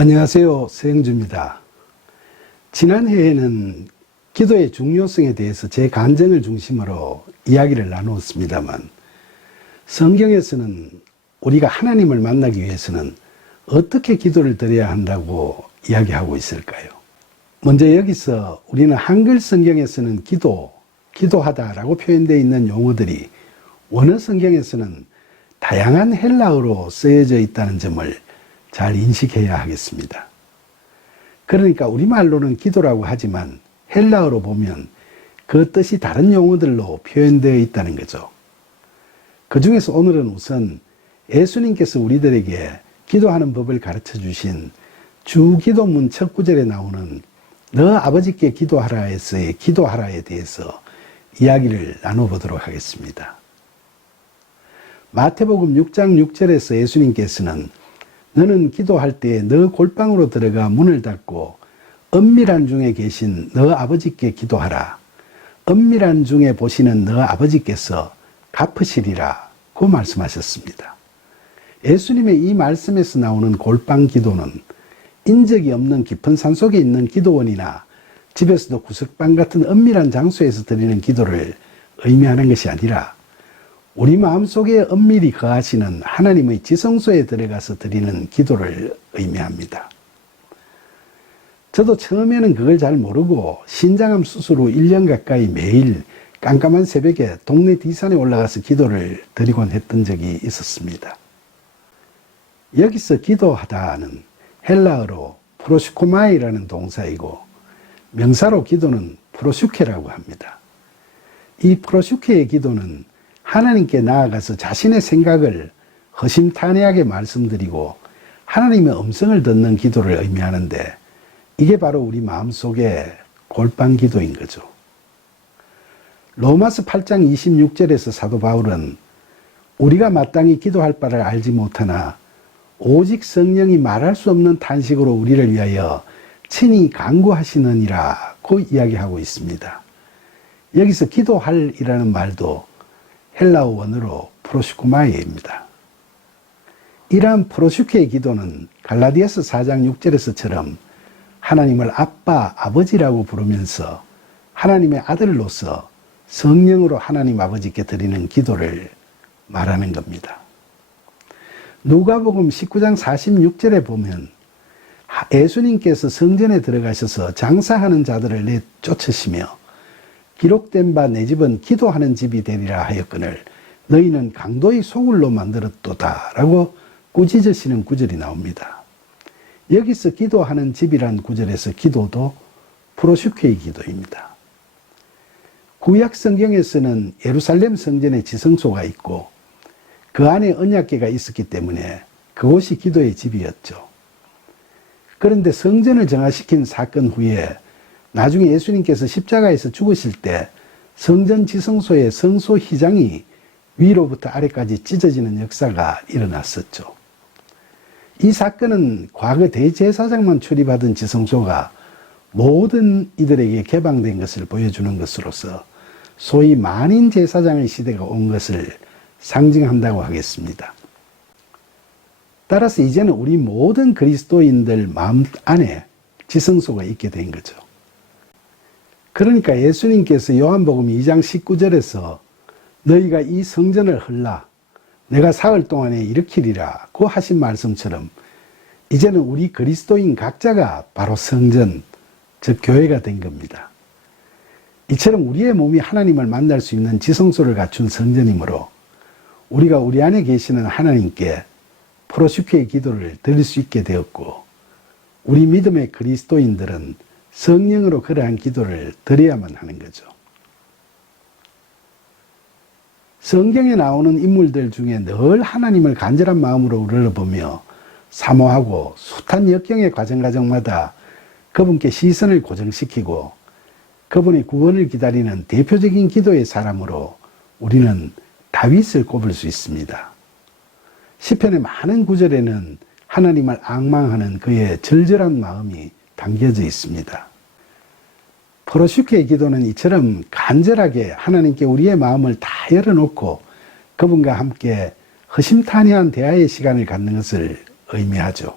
안녕하세요. 서영주입니다. 지난해에는 기도의 중요성에 대해서 제 간증을 중심으로 이야기를 나누었습니다만, 성경에서는 우리가 하나님을 만나기 위해서는 어떻게 기도를 드려야 한다고 이야기하고 있을까요? 먼저 여기서 우리는 한글 성경에서는 기도하다라고 표현되어 있는 용어들이 원어 성경에서는 다양한 헬라어로 쓰여져 있다는 점을 잘 인식해야 하겠습니다. 그러니까 우리말로는 기도라고 하지만 헬라어로 보면 그 뜻이 다른 용어들로 표현되어 있다는 거죠. 그 중에서 오늘은 우선 예수님께서 우리들에게 기도하는 법을 가르쳐 주신 주기도문 첫 구절에 나오는 너 아버지께 기도하라에서의 기도하라에 대해서 이야기를 나눠보도록 하겠습니다. 마태복음 6장 6절에서 예수님께서는 너는 기도할 때 너 골방으로 들어가 문을 닫고 은밀한 중에 계신 너 아버지께 기도하라. 은밀한 중에 보시는 너 아버지께서 갚으시리라 고 말씀하셨습니다. 예수님의 이 말씀에서 나오는 골방 기도는 인적이 없는 깊은 산속에 있는 기도원이나 집에서도 구석방 같은 은밀한 장소에서 드리는 기도를 의미하는 것이 아니라 우리 마음속에 은밀히 거하시는 하나님의 지성소에 들어가서 드리는 기도를 의미합니다. 저도 처음에는 그걸 잘 모르고 신장암 수술 후 1년 가까이 매일 깜깜한 새벽에 동네 뒷산에 올라가서 기도를 드리곤 했던 적이 있었습니다. 여기서 기도하다는 헬라어로 프로슈코마이라는 동사이고 명사로 기도는 프로슈케라고 합니다. 이 프로슈케의 기도는 하나님께 나아가서 자신의 생각을 허심탄회하게 말씀드리고 하나님의 음성을 듣는 기도를 의미하는데 이게 바로 우리 마음속의 골방 기도인 거죠. 로마서 8장 26절에서 사도 바울은 우리가 마땅히 기도할 바를 알지 못하나 오직 성령이 말할 수 없는 탄식으로 우리를 위하여 친히 간구하시느니라고 이야기하고 있습니다. 여기서 기도할 이라는 말도 헬라어 원어로 프로슈코마이입니다. 이러한 프로슈케의 기도는 갈라디아서 4장 6절에서처럼 하나님을 아빠, 아버지라고 부르면서 하나님의 아들로서 성령으로 하나님 아버지께 드리는 기도를 말하는 겁니다. 누가복음 19장 46절에 보면 예수님께서 성전에 들어가셔서 장사하는 자들을 내쫓으시며 기록된 바 내 집은 기도하는 집이 되리라 하였거늘 너희는 강도의 소굴로 만들었도다 라고 꾸짖으시는 구절이 나옵니다. 여기서 기도하는 집이란 구절에서 기도도 프로슈케의 기도입니다. 구약 성경에서는 예루살렘 성전에 지성소가 있고 그 안에 언약궤가 있었기 때문에 그곳이 기도의 집이었죠. 그런데 성전을 정화시킨 사건 후에 나중에 예수님께서 십자가에서 죽으실 때 성전 지성소의 성소 휘장이 위로부터 아래까지 찢어지는 역사가 일어났었죠. 이 사건은 과거 대제사장만 출입하던 지성소가 모든 이들에게 개방된 것을 보여주는 것으로서 소위 만인 제사장의 시대가 온 것을 상징한다고 하겠습니다. 따라서 이제는 우리 모든 그리스도인들 마음 안에 지성소가 있게 된 거죠. 그러니까 예수님께서 요한복음 2장 19절에서 너희가 이 성전을 헐라 내가 사흘 동안에 일으키리라 고 하신 말씀처럼 이제는 우리 그리스도인 각자가 바로 성전, 즉 교회가 된 겁니다. 이처럼 우리의 몸이 하나님을 만날 수 있는 지성소를 갖춘 성전이므로 우리가 우리 안에 계시는 하나님께 프로슈케의 기도를 드릴 수 있게 되었고 우리 믿음의 그리스도인들은 성령으로 그러한 기도를 드려야만 하는 거죠. 성경에 나오는 인물들 중에 늘 하나님을 간절한 마음으로 우러러보며 사모하고 숱한 역경의 과정마다 그분께 시선을 고정시키고 그분의 구원을 기다리는 대표적인 기도의 사람으로 우리는 다윗을 꼽을 수 있습니다. 시편의 많은 구절에는 하나님을 앙망하는 그의 절절한 마음이 담겨져 있습니다. 프로슈케의 기도는 이처럼 간절하게 하나님께 우리의 마음을 다 열어놓고 그분과 함께 허심탄회한 대화의 시간을 갖는 것을 의미하죠.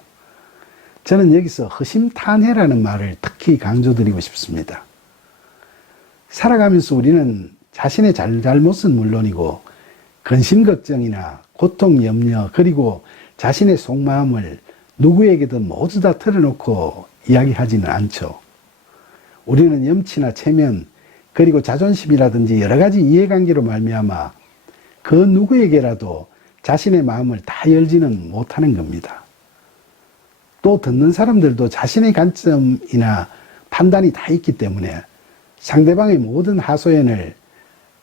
저는 여기서 허심탄회라는 말을 특히 강조드리고 싶습니다. 살아가면서 우리는 자신의 잘못은 물론이고 근심 걱정이나 고통, 염려, 그리고 자신의 속마음을 누구에게든 모두 다 털어놓고 이야기하지는 않죠. 우리는 염치나 체면, 그리고 자존심이라든지 여러 가지 이해관계로 말미암아 그 누구에게라도 자신의 마음을 다 열지는 못하는 겁니다. 또 듣는 사람들도 자신의 관점이나 판단이 다 있기 때문에 상대방의 모든 하소연을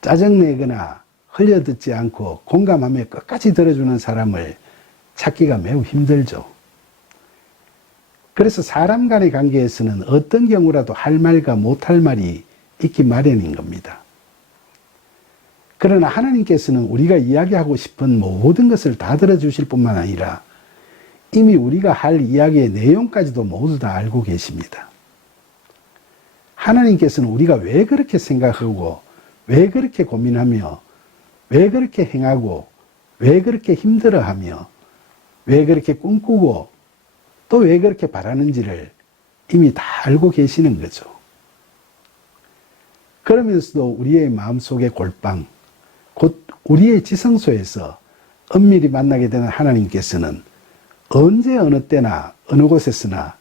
짜증내거나 흘려듣지 않고 공감하며 끝까지 들어주는 사람을 찾기가 매우 힘들죠. 그래서 사람 간의 관계에서는 어떤 경우라도 할 말과 못할 말이 있기 마련인 겁니다. 그러나 하나님께서는 우리가 이야기하고 싶은 모든 것을 다 들어주실 뿐만 아니라 이미 우리가 할 이야기의 내용까지도 모두 다 알고 계십니다. 하나님께서는 우리가 왜 그렇게 생각하고 왜 그렇게 고민하며 왜 그렇게 행하고 왜 그렇게 힘들어하며 왜 그렇게 꿈꾸고 또 왜 그렇게 바라는지를 이미 다 알고 계시는 거죠. 그러면서도 우리의 마음속의 골방, 곧 우리의 지성소에서 은밀히 만나게 되는 하나님께서는 언제 어느 때나 어느 곳에서나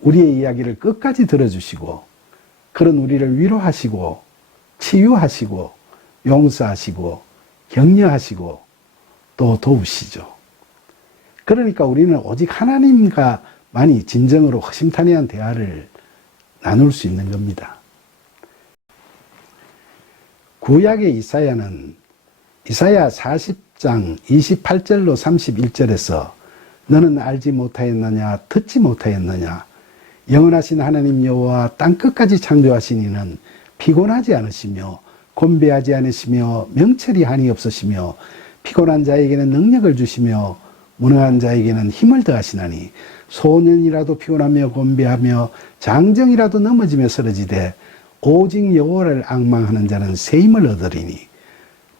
우리의 이야기를 끝까지 들어주시고 그런 우리를 위로하시고 치유하시고 용서하시고 격려하시고 또 도우시죠. 그러니까 우리는 오직 하나님과만이 진정으로 허심탄회한 대화를 나눌 수 있는 겁니다. 구약의 이사야는 이사야 40장 28절로 31절에서 너는 알지 못하였느냐 듣지 못하였느냐 영원하신 하나님 여호와 땅끝까지 창조하신 이는 피곤하지 않으시며 곤배하지 않으시며 명철이 한이 없으시며 피곤한 자에게는 능력을 주시며 무능한 자에게는 힘을 더하시나니 소년이라도 피곤하며 곤배하며 장정이라도 넘어지며 쓰러지되 오직 여호와를 앙망하는 자는 새 힘을 얻으리니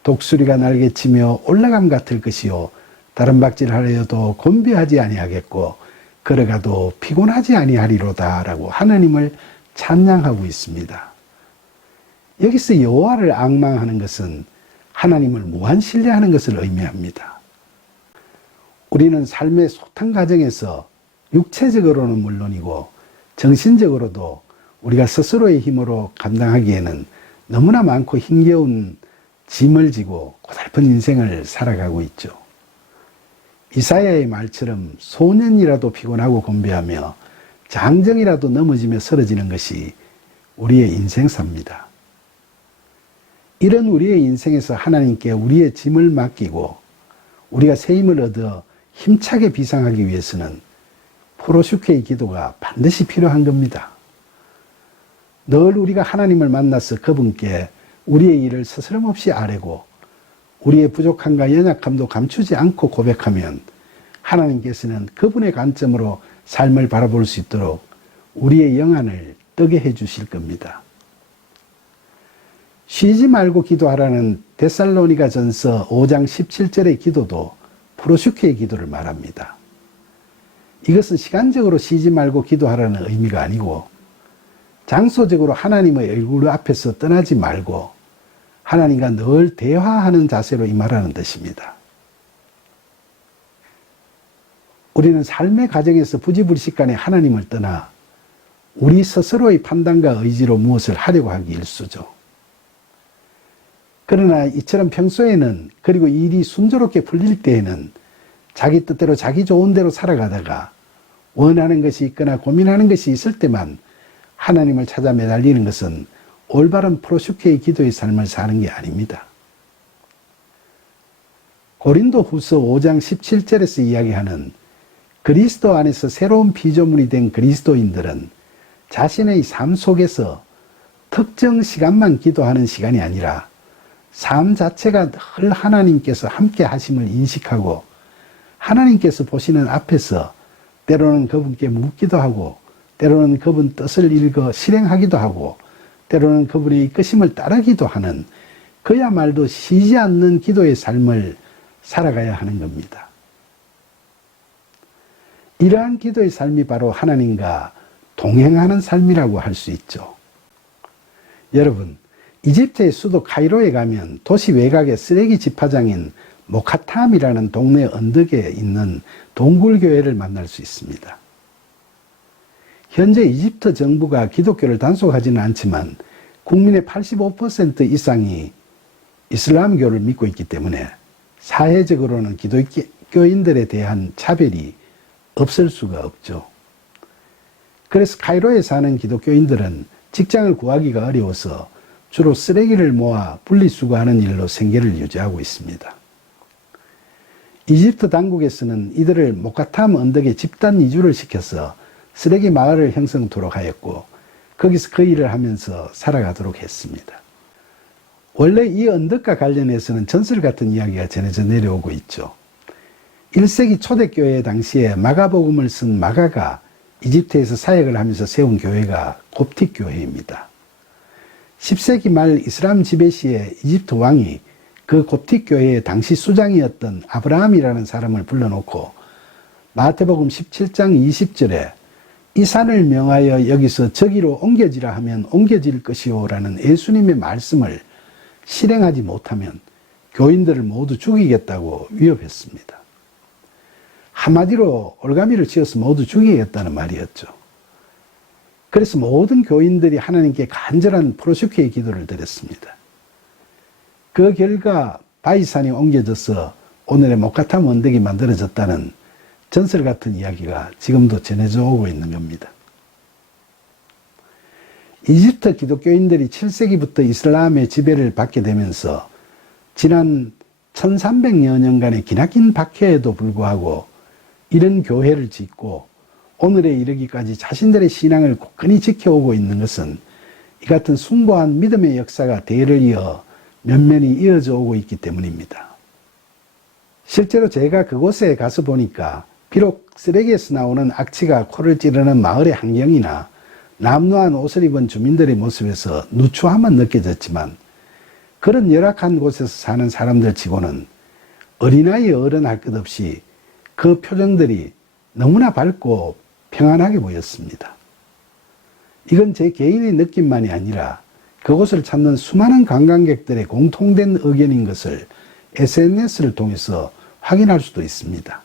독수리가 날개치며 올라감 같을 것이요 다른 박질하려도 곤배하지 아니하겠고 걸어가도 피곤하지 아니하리로다 라고 하나님을 찬양하고 있습니다. 여기서 여호와를 앙망하는 것은 하나님을 무한 신뢰하는 것을 의미합니다. 우리는 삶의 소탕 과정에서 육체적으로는 물론이고 정신적으로도 우리가 스스로의 힘으로 감당하기에는 너무나 많고 힘겨운 짐을 지고 고달픈 인생을 살아가고 있죠. 이사야의 말처럼 소년이라도 피곤하고 곤배하며 장정이라도 넘어지며 쓰러지는 것이 우리의 인생사입니다. 이런 우리의 인생에서 하나님께 우리의 짐을 맡기고 우리가 새 힘을 얻어 힘차게 비상하기 위해서는 프로슈케의 기도가 반드시 필요한 겁니다. 늘 우리가 하나님을 만나서 그분께 우리의 일을 스스럼없이 아뢰고 우리의 부족함과 연약함도 감추지 않고 고백하면 하나님께서는 그분의 관점으로 삶을 바라볼 수 있도록 우리의 영안을 뜨게 해주실 겁니다. 쉬지 말고 기도하라는 데살로니가 전서 5장 17절의 기도도 프로슈케의 기도를 말합니다. 이것은 시간적으로 쉬지 말고 기도하라는 의미가 아니고 장소적으로 하나님의 얼굴 앞에서 떠나지 말고 하나님과 늘 대화하는 자세로 임하라는 뜻입니다. 우리는 삶의 과정에서 부지불식간에 하나님을 떠나 우리 스스로의 판단과 의지로 무엇을 하려고 하기 일쑤죠. 그러나 이처럼 평소에는 그리고 일이 순조롭게 풀릴 때에는 자기 뜻대로 자기 좋은 대로 살아가다가 원하는 것이 있거나 고민하는 것이 있을 때만 하나님을 찾아 매달리는 것은 올바른 프로슈케의 기도의 삶을 사는 게 아닙니다. 고린도 후서 5장 17절에서 이야기하는 그리스도 안에서 새로운 피조물이 된 그리스도인들은 자신의 삶 속에서 특정 시간만 기도하는 시간이 아니라 삶 자체가 늘 하나님께서 함께 하심을 인식하고 하나님께서 보시는 앞에서 때로는 그분께 묻기도 하고 때로는 그분 뜻을 읽어 실행하기도 하고 때로는 그분의 이끄심을 따르기도 하는 그야말로 쉬지 않는 기도의 삶을 살아가야 하는 겁니다. 이러한 기도의 삶이 바로 하나님과 동행하는 삶이라고 할 수 있죠. 여러분, 이집트의 수도 카이로에 가면 도시 외곽의 쓰레기 집화장인 모카탐이라는 동네 언덕에 있는 동굴교회를 만날 수 있습니다. 현재 이집트 정부가 기독교를 단속하지는 않지만 국민의 85% 이상이 이슬람교를 믿고 있기 때문에 사회적으로는 기독교인들에 대한 차별이 없을 수가 없죠. 그래서 카이로에 사는 기독교인들은 직장을 구하기가 어려워서 주로 쓰레기를 모아 분리수거하는 일로 생계를 유지하고 있습니다. 이집트 당국에서는 이들을 모카탐 언덕에 집단 이주를 시켜서 쓰레기 마을을 형성토록 하였고 거기서 그 일을 하면서 살아가도록 했습니다. 원래 이 언덕과 관련해서는 전설 같은 이야기가 전해져 내려오고 있죠. 1세기 초대교회 당시에 마가복음을 쓴 마가가 이집트에서 사역을 하면서 세운 교회가 곱틱 교회입니다. 10세기 말 이슬람 지배 시에 이집트 왕이 그 곱틱 교회의 당시 수장이었던 아브라함이라는 사람을 불러놓고 마태복음 17장 20절에 이 산을 명하여 여기서 저기로 옮겨지라 하면 옮겨질 것이요 라는 예수님의 말씀을 실행하지 못하면 교인들을 모두 죽이겠다고 위협했습니다. 한마디로 올가미를 치어서 모두 죽이겠다는 말이었죠. 그래서 모든 교인들이 하나님께 간절한 프로슈케의 기도를 드렸습니다. 그 결과 바이산이 옮겨져서 오늘의 모카탐 언덕이 만들어졌다는 전설 같은 이야기가 지금도 전해져 오고 있는 겁니다. 이집트 기독교인들이 7세기부터 이슬람의 지배를 받게 되면서 지난 1300여 년간의 기나긴 박해에도 불구하고 이런 교회를 짓고 오늘에 이르기까지 자신들의 신앙을 굳건히 지켜오고 있는 것은 이 같은 숭고한 믿음의 역사가 대를 이어 면면이 이어져 오고 있기 때문입니다. 실제로 제가 그곳에 가서 보니까 비록 쓰레기에서 나오는 악취가 코를 찌르는 마을의 환경이나 남루한 옷을 입은 주민들의 모습에서 누추함은 느껴졌지만 그런 열악한 곳에서 사는 사람들 치고는 어린아이 어른할 것 없이 그 표정들이 너무나 밝고 평안하게 보였습니다. 이건 제 개인의 느낌만이 아니라 그곳을 찾는 수많은 관광객들의 공통된 의견인 것을 SNS를 통해서 확인할 수도 있습니다.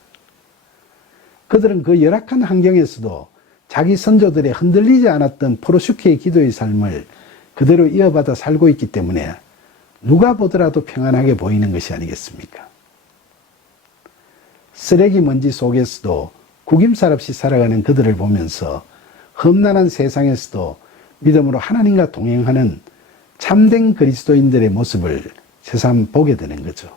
그들은 그 열악한 환경에서도 자기 선조들의 흔들리지 않았던 프로슈케의 기도의 삶을 그대로 이어받아 살고 있기 때문에 누가 보더라도 평안하게 보이는 것이 아니겠습니까? 쓰레기 먼지 속에서도 구김살 없이 살아가는 그들을 보면서 험난한 세상에서도 믿음으로 하나님과 동행하는 참된 그리스도인들의 모습을 새삼 보게 되는 거죠.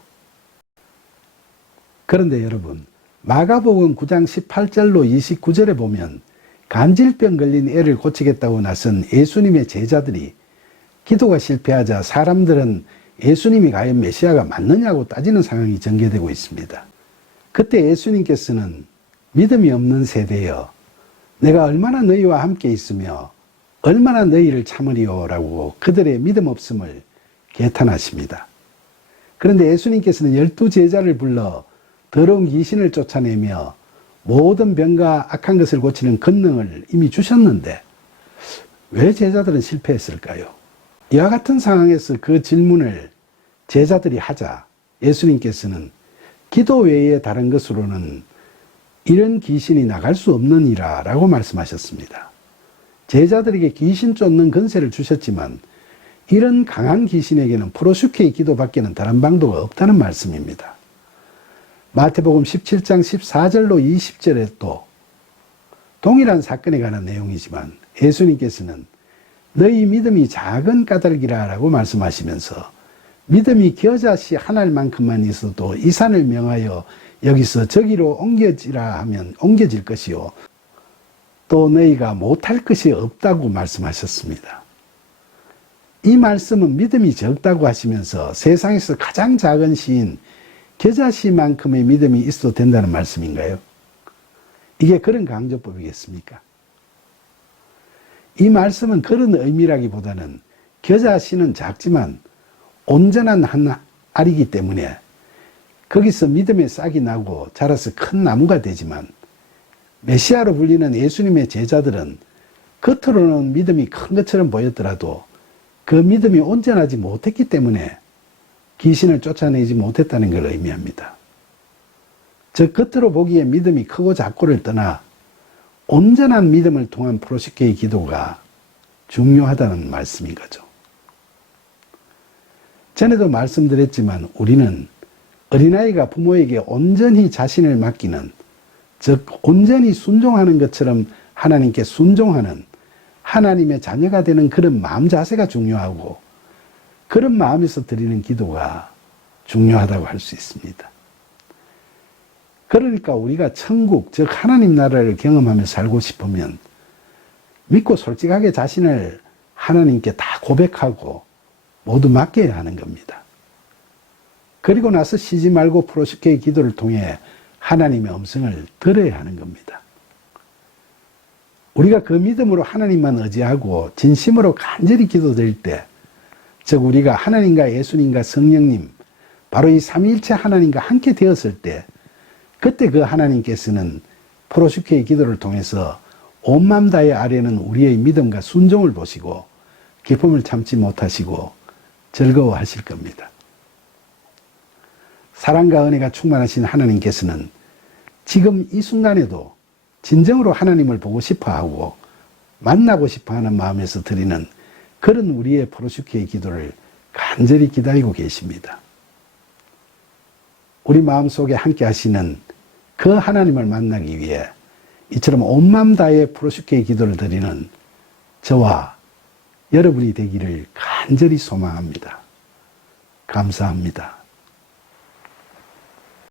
그런데 여러분, 마가복음 9장 18절로 29절에 보면 간질병 걸린 애를 고치겠다고 나선 예수님의 제자들이 기도가 실패하자 사람들은 예수님이 과연 메시아가 맞느냐고 따지는 상황이 전개되고 있습니다. 그때 예수님께서는 믿음이 없는 세대여 내가 얼마나 너희와 함께 있으며 얼마나 너희를 참으리요 라고 그들의 믿음 없음을 개탄하십니다. 그런데 예수님께서는 12제자를 불러 더러운 귀신을 쫓아내며 모든 병과 악한 것을 고치는 권능을 이미 주셨는데 왜 제자들은 실패했을까요? 이와 같은 상황에서 그 질문을 제자들이 하자 예수님께서는 기도 외에 다른 것으로는 이런 귀신이 나갈 수 없느니라 라고 말씀하셨습니다. 제자들에게 귀신 쫓는 권세를 주셨지만 이런 강한 귀신에게는 프로슈케의 기도밖에는 다른 방도가 없다는 말씀입니다. 마태복음 17장 14절로 20절에 또 동일한 사건에 관한 내용이지만 예수님께서는 너희 믿음이 작은 까닭이라 라고 말씀하시면서 믿음이 겨자씨 한 알만큼만 있어도 이 산을 명하여 여기서 저기로 옮겨지라 하면 옮겨질 것이요 또 너희가 못할 것이 없다고 말씀하셨습니다. 이 말씀은 믿음이 적다고 하시면서 세상에서 가장 작은 시인 겨자씨만큼의 믿음이 있어도 된다는 말씀인가요? 이게 그런 강조법이겠습니까? 이 말씀은 그런 의미라기보다는 겨자씨는 작지만 온전한 한 알이기 때문에 거기서 믿음의 싹이 나고 자라서 큰 나무가 되지만 메시아로 불리는 예수님의 제자들은 겉으로는 믿음이 큰 것처럼 보였더라도 그 믿음이 온전하지 못했기 때문에 귀신을 쫓아내지 못했다는 걸 의미합니다. 즉 겉으로 보기에 믿음이 크고 작고를 떠나 온전한 믿음을 통한 프로시케의 기도가 중요하다는 말씀인 거죠. 전에도 말씀드렸지만 우리는 어린아이가 부모에게 온전히 자신을 맡기는, 즉 온전히 순종하는 것처럼 하나님께 순종하는 하나님의 자녀가 되는 그런 마음 자세가 중요하고 그런 마음에서 드리는 기도가 중요하다고 할 수 있습니다. 그러니까 우리가 천국, 즉 하나님 나라를 경험하며 살고 싶으면 믿고 솔직하게 자신을 하나님께 다 고백하고 모두 맡겨야 하는 겁니다. 그리고 나서 쉬지 말고 프로시케의 기도를 통해 하나님의 음성을 들어야 하는 겁니다. 우리가 그 믿음으로 하나님만 의지하고 진심으로 간절히 기도드릴 때, 즉 우리가 하나님과 예수님과 성령님, 바로 이 삼위일체 하나님과 함께 되었을 때 그때 그 하나님께서는 프로시케의 기도를 통해서 온 마음 다해 아뢰는 우리의 믿음과 순종을 보시고 기쁨을 참지 못하시고 즐거워하실 겁니다. 사랑과 은혜가 충만하신 하나님께서는 지금 이 순간에도 진정으로 하나님을 보고 싶어하고 만나고 싶어하는 마음에서 드리는 그런 우리의 프로시케의 기도를 간절히 기다리고 계십니다. 우리 마음속에 함께 하시는 그 하나님을 만나기 위해 이처럼 온 마음 다해 프로시케의 기도를 드리는 저와 여러분이 되기를 간절히 소망합니다. 감사합니다.